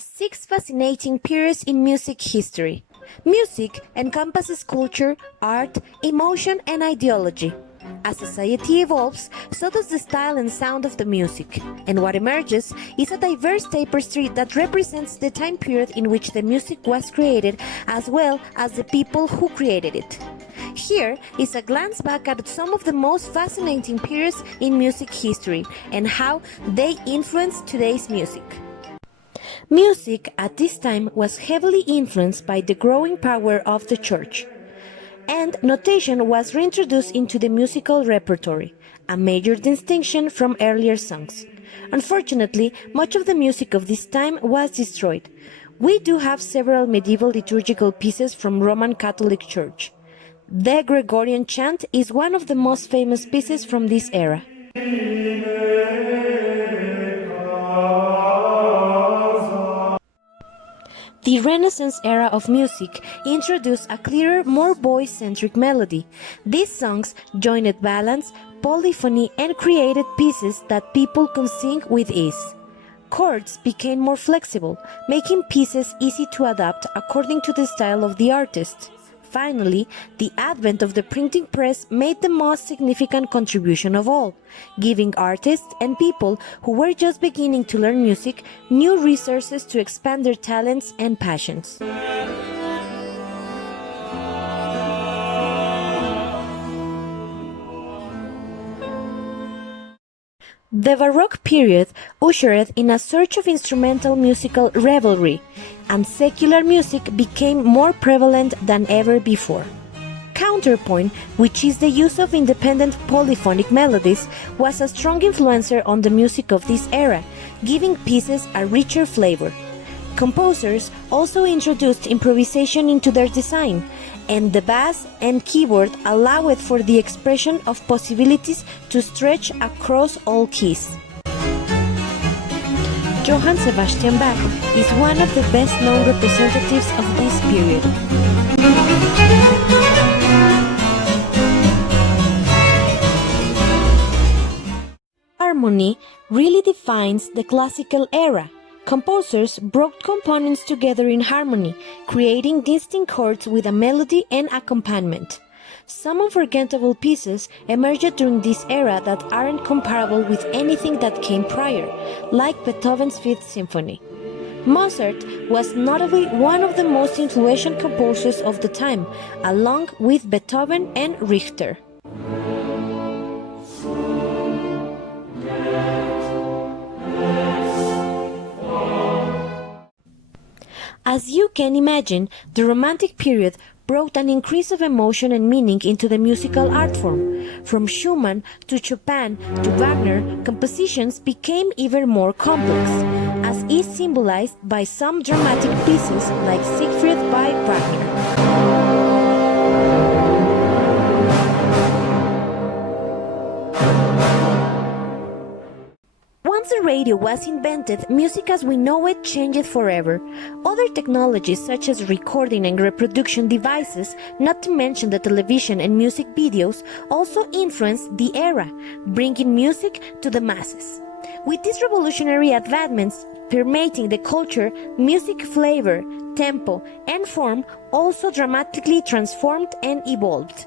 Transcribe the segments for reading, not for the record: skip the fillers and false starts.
6 fascinating periods in music history. Music encompasses culture, art, emotion, and ideology. As society evolves, so does the style and sound of the music, and what emerges is a diverse tapestry that represents the time period in which the music was created, as well as the people who created it. Here is a glance back at some of the most fascinating periods in music history and how they influence today's music. Music at this time was heavily influenced by the growing power of the church, and notation was reintroduced into the musical repertory, a major distinction from earlier songs. Unfortunately, much of the music of this time was destroyed. We do have several medieval liturgical pieces from Roman Catholic Church. The Gregorian chant is one of the most famous pieces from this era. The Renaissance era of music introduced a clearer, more voice-centric melody. These songs joined ballads, polyphony, and created pieces that people could sing with ease. Chords became more flexible, making pieces easy to adapt according to the style of the artist. Finally, the advent of the printing press made the most significant contribution of all, giving artists and people who were just beginning to learn music new resources to expand their talents and passions. The Baroque period ushered in a surge of instrumental musical revelry, and secular music became more prevalent than ever before. Counterpoint, which is the use of independent polyphonic melodies, was a strong influencer on the music of this era, giving pieces a richer flavor. Composers also introduced improvisation into their design, and the bass and keyboard allowed for the expression of possibilities to stretch across all keys. Johann Sebastian Bach is one of the best-known representatives of this period. Harmony really defines the classical era. Composers brought components together in harmony, creating distinct chords with a melody and accompaniment. Some unforgettable pieces emerged during this era that aren't comparable with anything that came prior, like Beethoven's Fifth Symphony. Mozart was notably one of the most influential composers of the time, along with Beethoven and Richter. As you can imagine, the Romantic period brought an increase of emotion and meaning into the musical art form. From Schumann to Chopin to Wagner, compositions became even more complex, as is symbolized by some dramatic pieces like Siegfried by Wagner. Once the radio was invented, music as we know it changed forever. Other technologies such as recording and reproduction devices, not to mention the television and music videos, also influenced the era, bringing music to the masses. With these revolutionary advancements permeating the culture, music flavor, tempo, and form also dramatically transformed and evolved.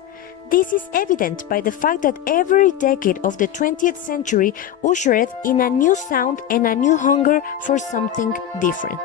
This is evident by the fact that every decade of the 20th century ushered in a new sound and a new hunger for something different.